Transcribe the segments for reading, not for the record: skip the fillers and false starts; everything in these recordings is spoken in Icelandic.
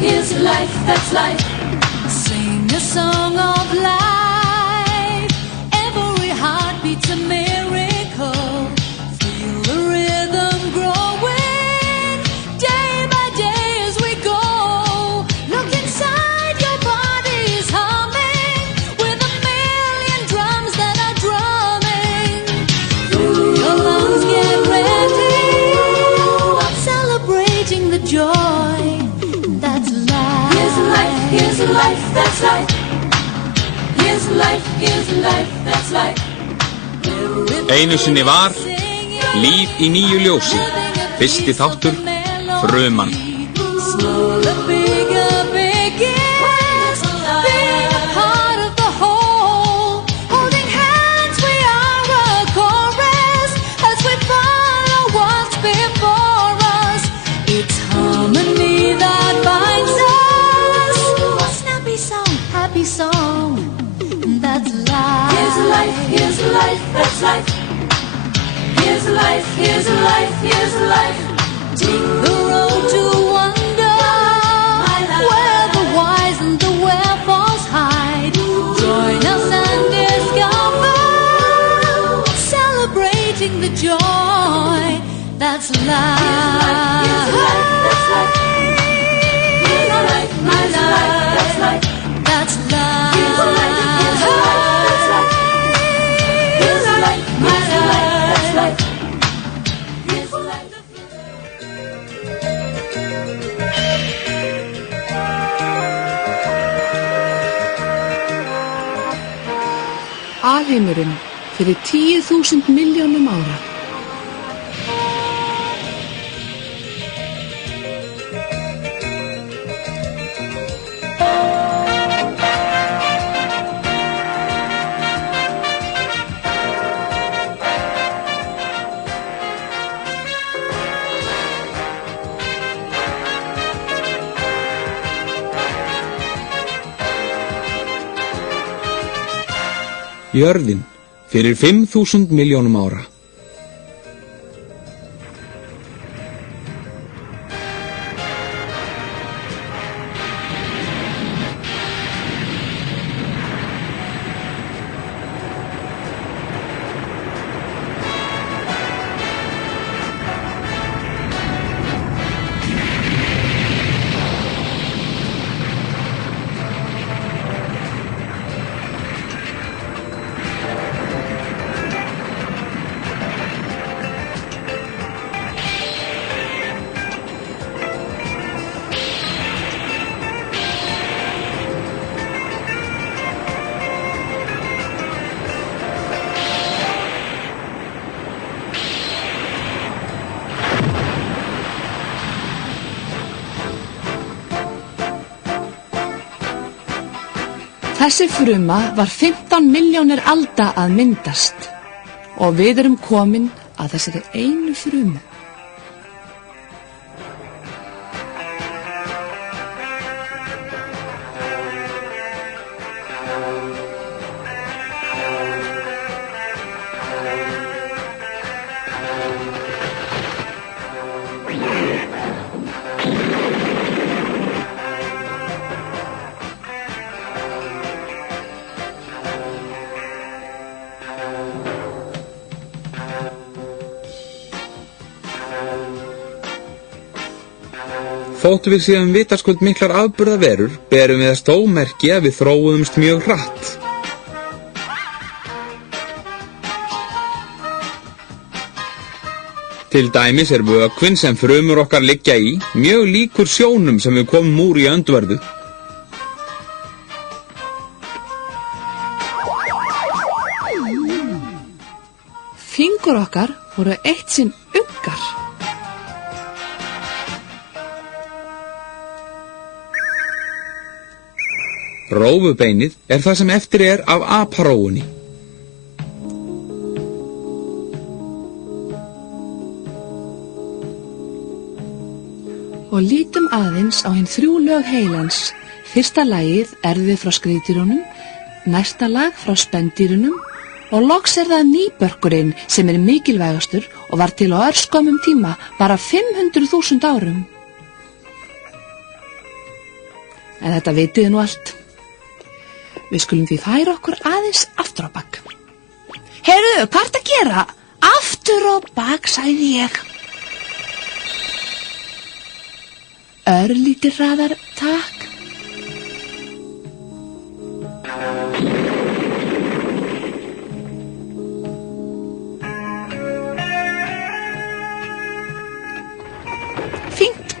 here's life, that's life. Sing a song of life. Every heart beats a miracle. Feel the rhythm growing day by day as we go. Look inside, your body's humming with a million drums that are drumming. Your lungs get ready. I'm celebrating the joy. That's life. Here's life, here's life, that's life. Here's life, here's life, that's life. Einu sinni var Líf í nýju ljósi. Fyrsti þáttur, Fruman. Smaller, bigger, biggest, being a part of the whole. Holding hands, we are a chorus as we follow what's before us. It's harmony that binds us. A snappy song, happy song. That's life. Here's life, here's life, that's life. Here's life, here's life, here's life. Take the road to wonder, where the wise and the wherefores hide. Join us and discover, celebrating the joy. That's life. Here's life, that's life. Here's life, here's life, that's life. That's life. Here's life, here's life, that's life. Here's life, here's life, that's life. Here's life. Alheimurinn fyrir 10.000 milljónum ára. Jörðin fyrir 5.000 milljónum ára. Þessi fruma var 15 milljónir alda að myndast og við erum komin að þessari einu frumu. Þótt við séum vitaskuld miklar afburðaverur, berum við þess þó merki að við þróuðumst mjög hratt. Til dæmis er vökvinn sem frumur okkar liggja í mjög líkur sjónum sem við komum úr í öndverðu. Fingur okkar voru eitt sinn uggar. Rófubeinið er það sem eftir er af aparófunni. Og lítum aðeins á hinn 3 lög heilans. Fyrsta lagið erfið frá skriðdýrunum, næsta lag frá spendýrunum og loks er það nýbörkurinn sem er mikilvægastur og var til á örskömmum tíma bara 500.000 árum. en þetta vitið þið nú allt. Við skulum því færa okkur aðeins aftur á bak. Heyrðu, hvað ertu að gera? Aftur á bak, sagði ég. Örlítið hraðar, takk. Fínt,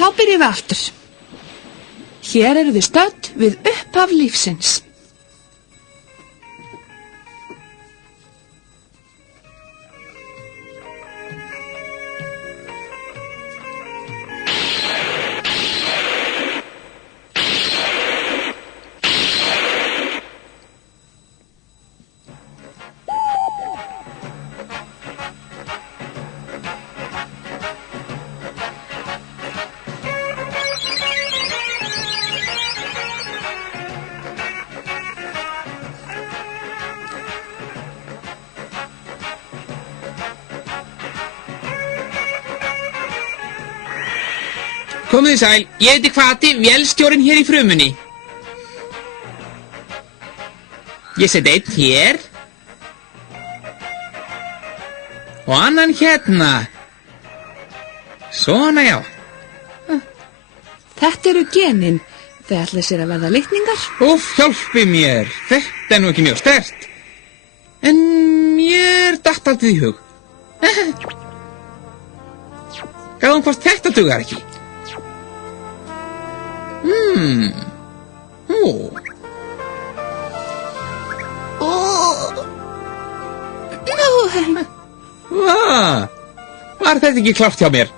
þá byrjum við aftur. Hér eru við stödd við upphaf lífsins. Komið þið sæl, ég heiti Hvati, vélstjórinn hér í frumunni. Ég set einn hér og annan hérna. Svona já. Þetta eru genin. Þau ætla sér að verða litningar. Úff, hjálpi mér, þetta er nú ekki mjög sterkt. En mér datt alltaf í hug. Gáðum hvort þetta dugar ekki. Var þetta ekki klárt hjá mér?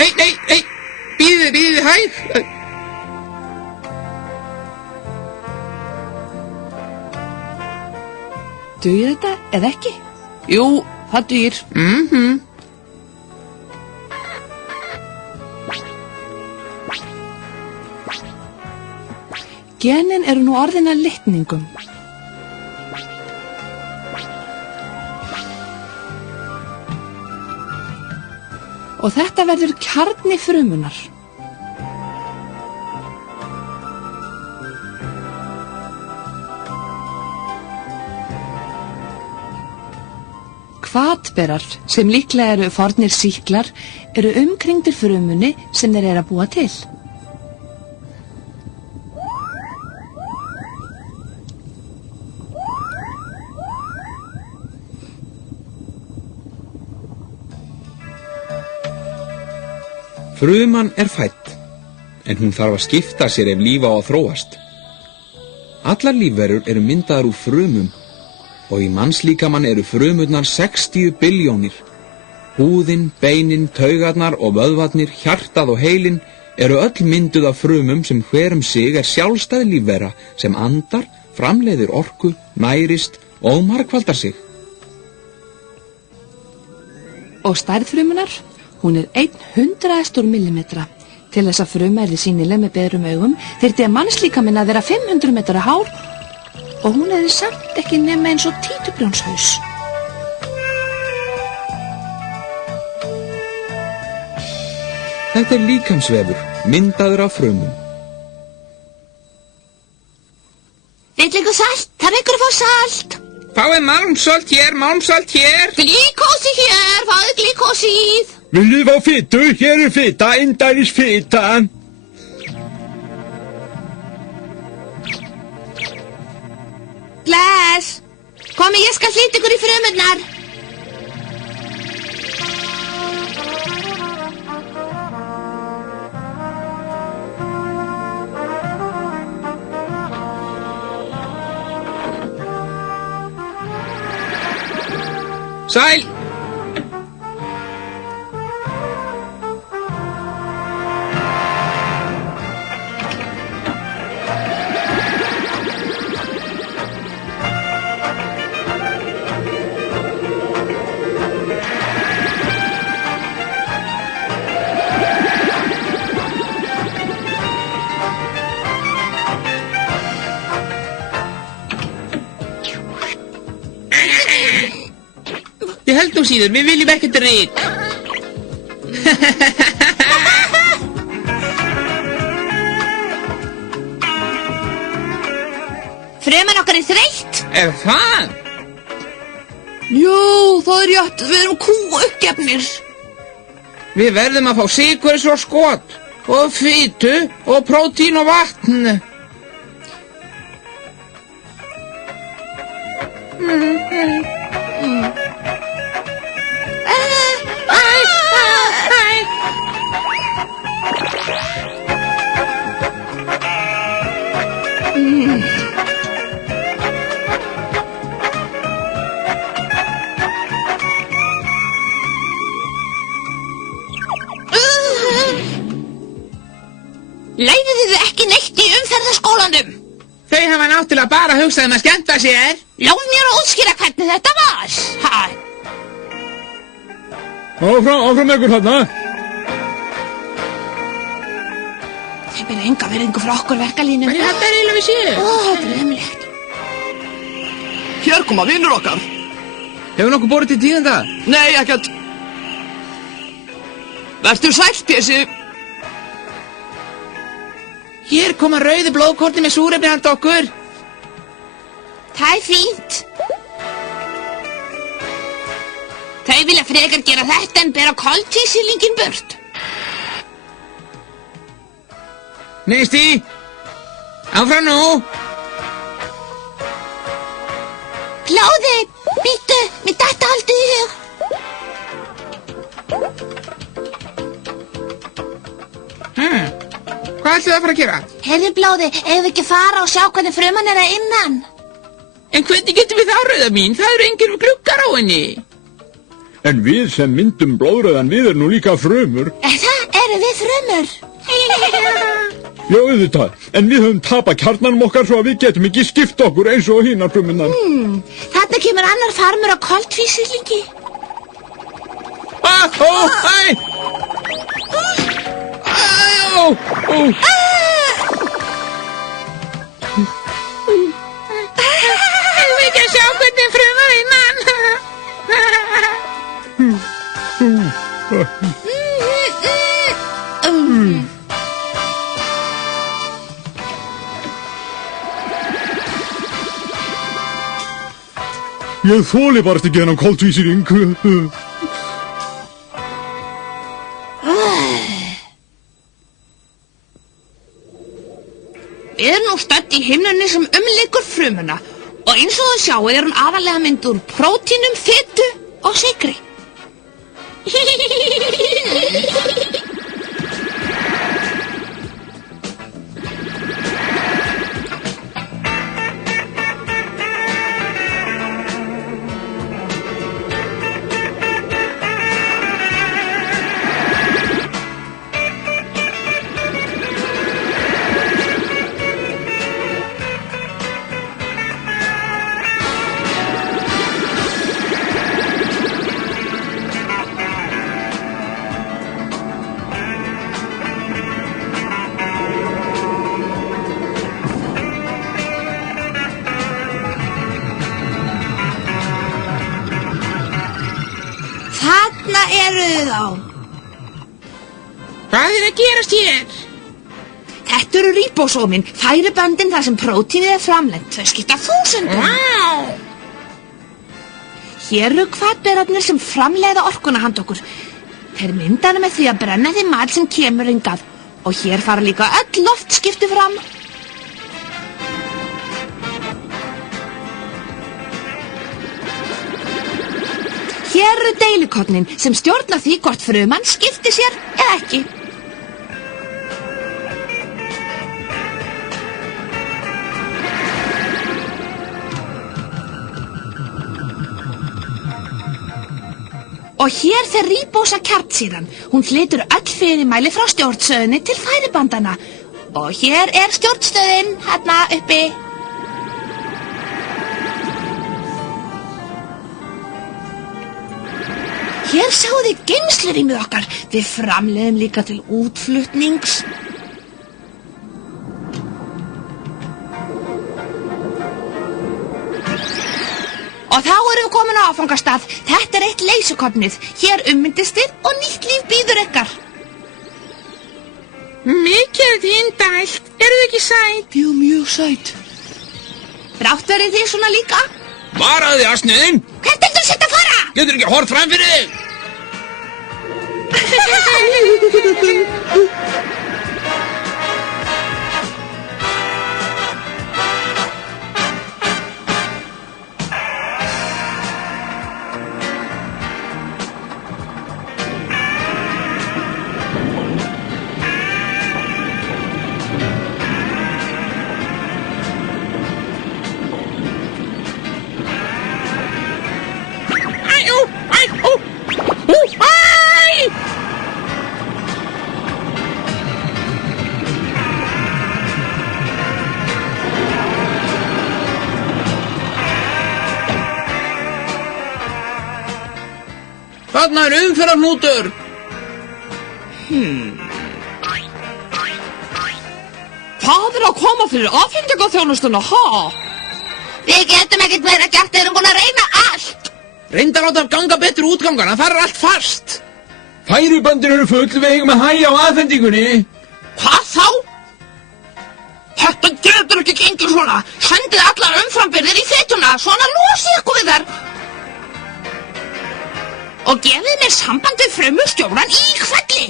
Nei, bíðið hæg. Dugir þetta eða ekki? Jú, það dugir. Genin eru nú orðin að litningum. Og þetta verður kjarni frumunar. Hvatberar, sem líklega eru fornir sýklar, eru umkringdir frumunni sem þeir eru að búa til. Fruman er fædd, en hún þarf að skipta sér ef líf á að þróast. Allar lífverur eru myndaðar úr frumum og í mannslíkamann eru frumurnar 60 billjónir. Húðin, beinin, taugarnar og vöðvarnir, hjartað og heilin eru öll mynduð af frumum sem hver sig er sjálfstæð lífvera sem andar, framleiðir orku, nærist og margfaldar sig. Og stærð frumunar? Hún er 1/100 millimetra. Til þess að fruma er þið sýnileg með berum augum þyrfti að mannslíkaminn að vera 500 metra hár og hún er samt ekki nema eins og títubrjónshaus. Þetta er líkamsvefur, myndaður af frumum. Vill ykkur salt? Þarf ykkur að fá salt? Fáið málmsalt hér. Glíkósi hér, fáðu glíkósið. Viljið fá fitu? Hér er fita, indælis fita. Bless. Komi, ég skal flýta ykkur í frumurnar. Sæl. Ég held nú síður, við viljum ekkert ryk. það? Jú, það er rétt, við erum kúuppgefnir. Við verðum að fá sykur og skot og fitu og prótín og vatn. Læriðu þið ekki neitt í umferðarskólanum? Þau hafa náttúrulega bara hugsað að skemmta sér. Lóð mér að útskýra hvernig þetta var. Ha? Áfram ykkur þarna. Þeir byrja enga virðingu frá okkur verkalínum. Hvernig þetta eiginlega við séu? Þetta er ömurlegt. Hér koma vinur okkar. Hefur nokkuð borið til tíðinda? Nei, ekkert. Vertu sæll, Pési. Hér koma rauðu blóðkorti með súrefni handa okkur. Það er fínt. Þau vilja frekar gera þetta en bera koltvísýringinn burt. Neisti, áfram nú. Kláði, býttu, mér datta aldrei í hug. Hvað ætlum það að fara að gera? Heyrðu, Blóði, eigum við ekki fara og sjá hvernig fruman er að innan? En hvernig getum við það, rauða mín? Það eru engir gluggar á henni. En við sem myndum blóðröðan, við erum nú líka frumur. Það eru við frumur. Já, auðvitað. En við höfum tapað kjarnanum okkar svo að við getum ekki skipt okkur eins og hinar frumunnar. Þarna kemur annar farmur á koltvísýringi. Hefur við ekki að sjá hvernig fruma innan? Ég þoli bara ekki hennan koltvísýring. Við erum nú stödd í himnunni sem umlykur frumuna og eins og þú sjáu er hún aðalega mynd úr prótínum, fitu og sykri. Þarna eru þau þá. Hvað er að gerast hér? Þetta eru ríbósómin, færiböndin þar sem prótínið er framleitt. Þau skipta þúsundum. Vá! Hér eru hvatberarnir sem framleiða orkuna handa okkur. Þeir mynda hana með því að brenna þeim mat sem kemur hingað. Og hér fara líka öll loftskipti fram. Hér eru deilikornin sem stjórna því hvort fruman skipti sér eða ekki. Og hér fer ríbósa kjarnsýran. Hún flytur öll fyrirmæli frá stjórnstöðinni til færibandana. Og hér er stjórnstöðin, hérna uppi. Hér sjáu þið geymslurýmið okkar. Við framleiðum líka til útflutnings. Og þá erum við komin á áfangastað. Þetta er eitt leysukornið. Hér ummyndist þið og nýtt líf býður ykkar. Mikið er þetta indælt. Eru þið ekki sæt? Jú, mjög sæt. Brátt verið þið svona líka. Varaðu þig, asniðinn! Hvert heldur þetta að fara? Getur ekki hort fram fyrir þig! Þarna umferðarhnútur! Hvað að koma fyrir afhendingarþjónustuna, ha? Við getum ekkert meira gert, við erum búin að reyna allt. Reynda að láta ganga betur útgangana, það allt fast! Færiböndin eru full, við eigum að hægja á aðfendingunni. Hvað þá? Þetta getur ekki gengið svona. Sendið allar umframbyrðir í fetuna, svona losið ykkur við þar. Og gefið mér samband við frumustjóran í hvelli.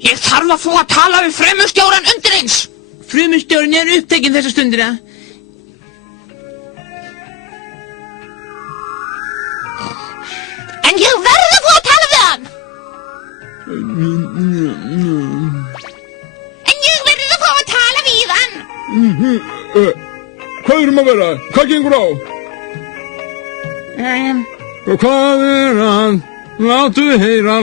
Ég þarf að fá að tala við frumustjóran undir eins. Frumustjórinn er upptekinn þessa stundina. En ég verð að fá að tala við hann. En ég verð að fá að tala við hann. Hvað erum að vera? Hvað gengur á? Hvað er hann? Láttu heyra.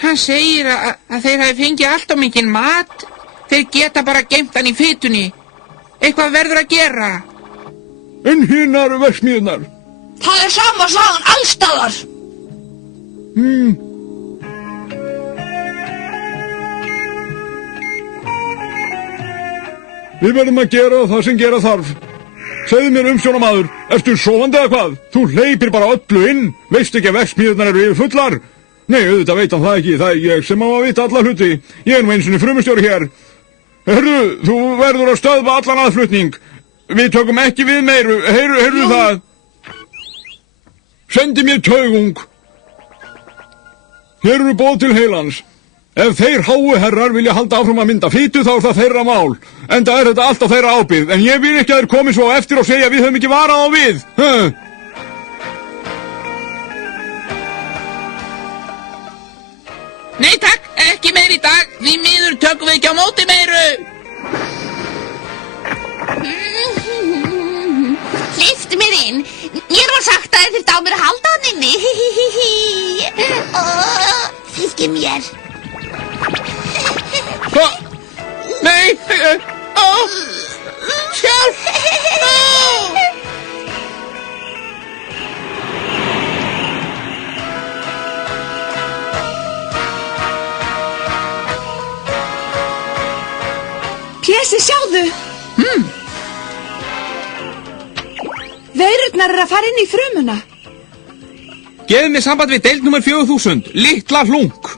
Hann segir að þeir hafi fengið allt of mikinn mat. Þeir geta bara geymt hann í fitunni. Eitthvað verður að gera. En hinnar verksmiðnar. Það er sama sagan allstaðar. Við verðum að gera það sem gera þarf. Segðu mér umsjónamaður, ertu sofandi eða hvað? Þú hleypir bara öllu inn. Veist ekki að verksmiðnar eru yfir fullar? Nei, auðvitað veit hann það ekki. Það er ég sem á að vita alla hluti. Ég er nú einu sinni frumustjóri hér. Hörru, þú verður að stöðva allan aðflutning. Við tökum ekki við meiru. Heyrðu það. Sendi mér taugung. Hér eru boð til heilans. Ef þeir háu herrar vilja halda áfram að mynda fitu þá er það þeirra mál. Enda er þetta alltaf þeirra ábyrgð. En ég vil ekki að þeir komi svo á eftir og segja að við höfum ekki varað á við. Nei takk, ekki meir í dag. Því miður tökum við ekki á móti meiru. Hleyptu mér inn. Mér var sagt að þið á mér að halda hann inni. Fylgdu mér. Hvað? Nei! Hjálp! Pési, sjáðu! Veirurnar eru að fara inn í frumuna. Gefðu mér samband við deild nummer 4000, litla hlunk.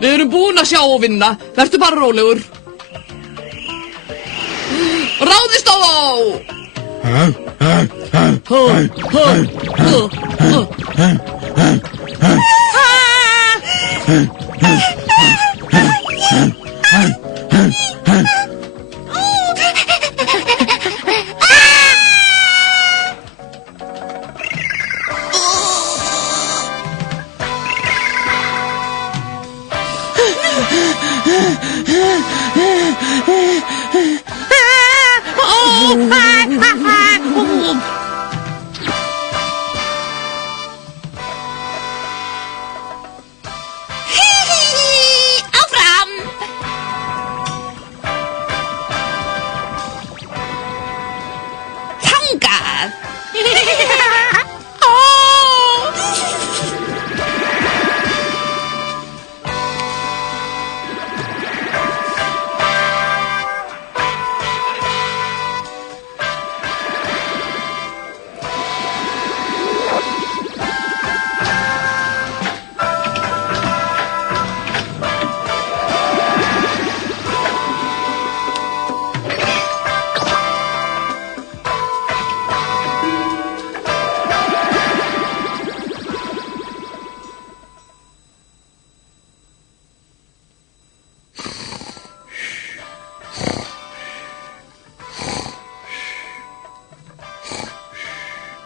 Við erum búin að sjá og vinna. Vertu bara rólegur. Ráðist á þá!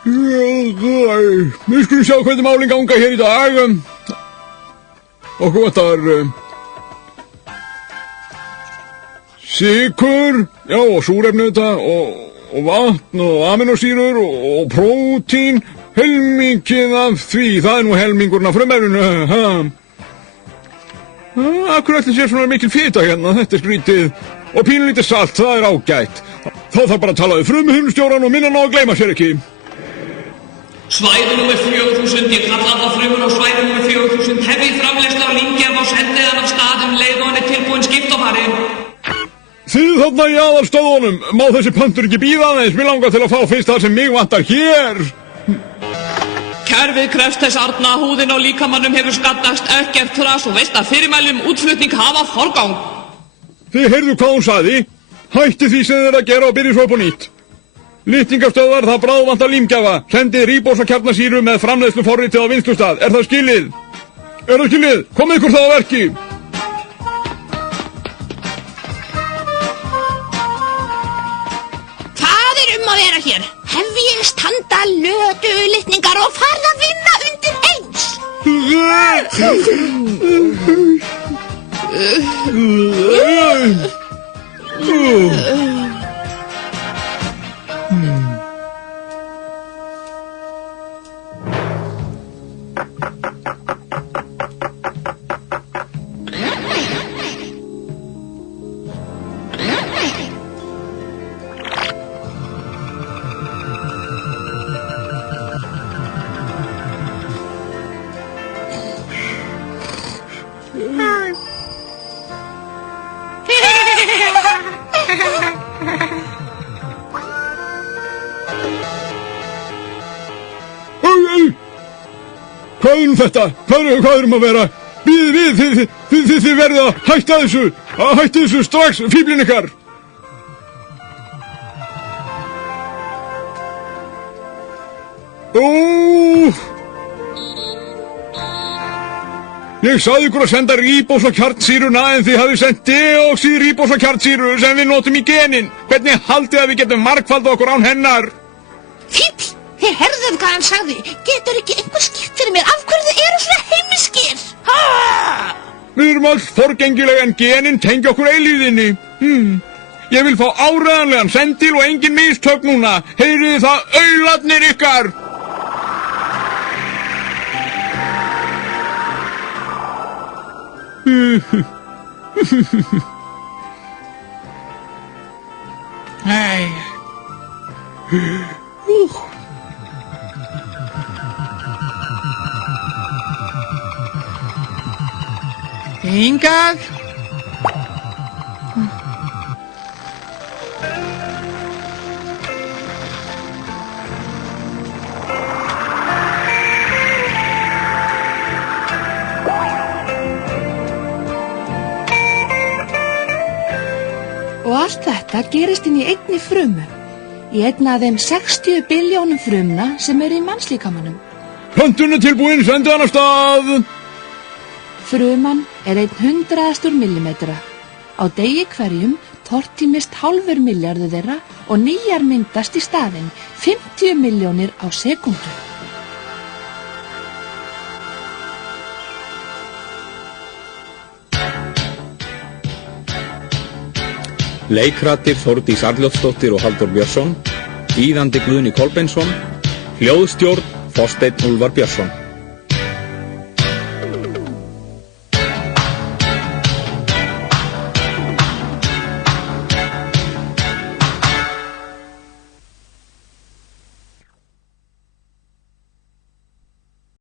Við skulum sjá hvernig málin ganga hér í dag. Okkur vantar sykur, já, og súrefni þetta, og vatn og aminosýrur og prótín, helmingið af því, það er nú helmingurinn af frumefninu. Akkur ætli sér svona mikil fita hérna, þetta er skrítið, og pínlítið salt, það er ágætt. Þá þarf bara að tala við frumuhumstjóran og minna ná að gleyma sér ekki. Svæði númer 4000, ég kalla alla frumur á svæði númer 4000, hefði framleiðslu á língjaf og sendið hann af staðum leið og hann er tilbúin skiptofari. Þið þarna í aðalstöðunum, má þessi pöntur ekki bíða aðeins, mér langar til að fá fyrst það sem mig vantar hér. Kerfið krefst þess arna, húðin á líkamannum hefur skaddast, ekkert þras og veist að fyrirmælum útflutning hafa forgang. Þið heyrðu hvað hún sagði, hætti því sem þið er að gera og byrja svo upp á nýtt. Litningastöðvar, það bráðvantar límgjafa, sendið ríbósakjarnasýru með framleiðslu forritið á vinnslustað, er það skilið? Er það skilið? Komið ykkur það á verki! Að vera hér, hefjist handa lötu litningar og farð að vinna undir eins. Hvað er þetta? Hvað erum að vera? Þið verðið að hætta þessu strax, fíblin ykkar. Ég sagði ykkur að senda ríbósakjarnsýruna en þið hafið sendt deoxyríbósakjarnsýru sem við notum í genin. Hvernig haldið að við getum margfaldið okkur án hennar? Fíbl, þið herðuð hvað hann sagði. Getur ekki einhver skipt fyrir mér af hverju þið eru svona heimiskir? Við erum alls forgengileg en genin tengja okkur eilíðinni. Ég vil fá áreiðanlegan sendil og engin mistök núna. Heyriði það, aularnir ykkar? Nei. Hingað. Og allt þetta gerist inn í einni frumu, í einna af þeim 60 biljónum frumna sem eru í mannslíkamanum. Pöntun er tilbúin, sendu hann af stað! Fruman er 1/100 millimetra. Á degi hverjum tortímist 0,5 milljarður þeirra og nýjar myndast í staðinn, 50 milljónir á sekúndu. Leikrattir Þórdís Arnljótsdóttir og Halldór Björnsson, þýðandi Guðni Kolbeinsson, hljóðstjórn Þorsteinn Úlfar Björnsson.